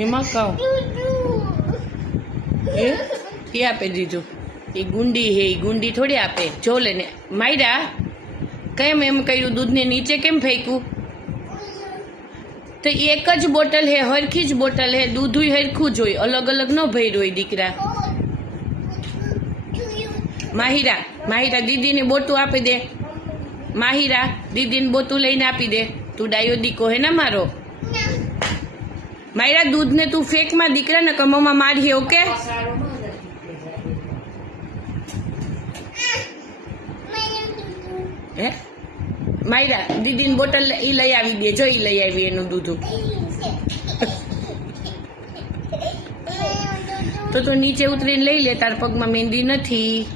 એમાં કહું એ આપે દીધું. એ ગુંડી હે, એ ગુંડી થોડી આપે. જો લેને માયરા, કેમ એમ કર્યું? દૂધને નીચે કેમ ફેંક્યું? તો એક જ બોટલ હે, હરખી જ બોટલ હે. દૂધુય હરખું જ હોય, અલગ અલગ ન ભર્યું હોય દીકરા. માહિરા, માહિરા દીદીને બોટું આપી દે. માહિરા દીદીને બોટું લઈને આપી દે. તું ડાયો દીકો હે ને મારો. માયરા દૂધને તું ફેંકમાં દીકરા, ને મમ્મા મારી. ઓકે હે માયરા દીદીની બોટલ ઈ લઈ આવી દે. જો ઈ લઈ આવી એનું દૂધ. તો તું નીચે ઉતરીને લઈ લે, તાર પગમાં મહેંદી નથી.